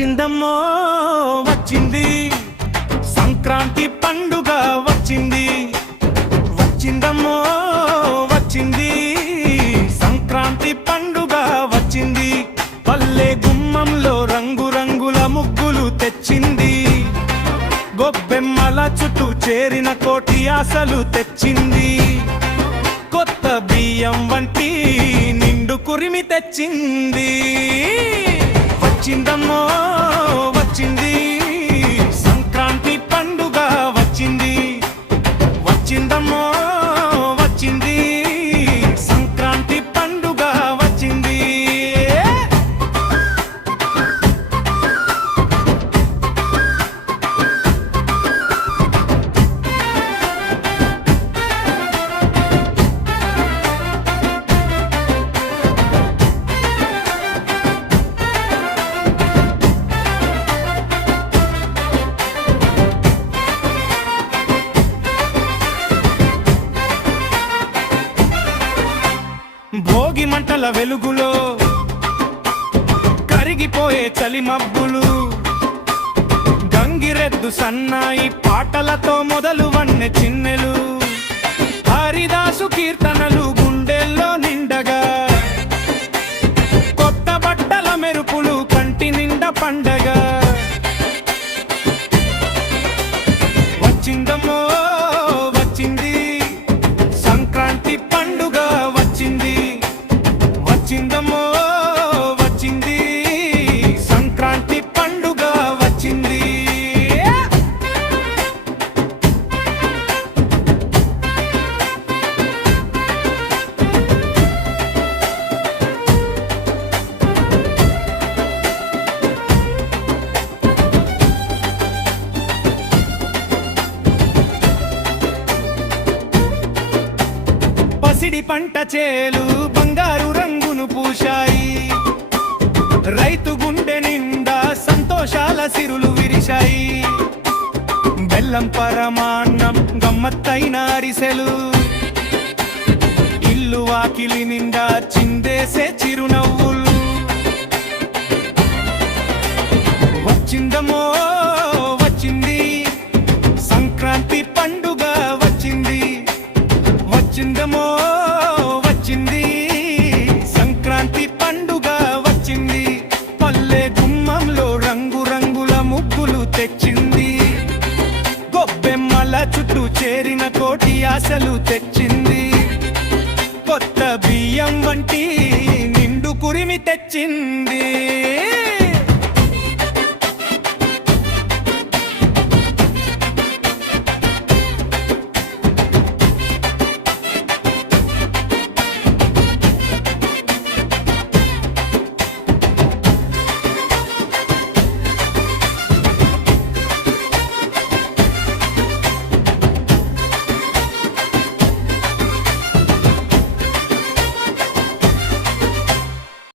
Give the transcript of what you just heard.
వచ్చిందమ్మో వచ్చింది. సంక్రాంతి పండుగ వచ్చింది. వచ్చిందమ్మో వచ్చింది. సంక్రాంతి పండుగ వచ్చింది. పల్లె గుమ్మంలో రంగురంగుల ముగ్గులు తెచ్చింది. గొబ్బెమ్మల చుట్టూ చేరిన కోటి ఆశలు తెచ్చింది. కొత్త బియ్యం వంటి నిండు కురిమి తెచ్చింది. వచ్చిందమ్మో. భోగి మంటల వెలుగులో కరిగిపోయే చలి మబ్బులు. గంగిరెద్దు సన్నాయి పాటలతో మొదలు వన్నె చిన్నెలు. హరిదాసుకి పసిడి పంట చేలు బంగారు రంగును పూశాయి. రైతు గుండె నిండా సంతోషాల సిరులు విరిశాయి. బెల్లం పరమాన్నం గమ్మత్తైన అరిసెలు. ఇల్లు వాకిలి నిండా చిందేసే చిరునవ్వులు. వచ్చిందమో ఆశలు తెచ్చింది. కొత్త బియ్యం వంటి నిండు కురిమి తెచ్చింది.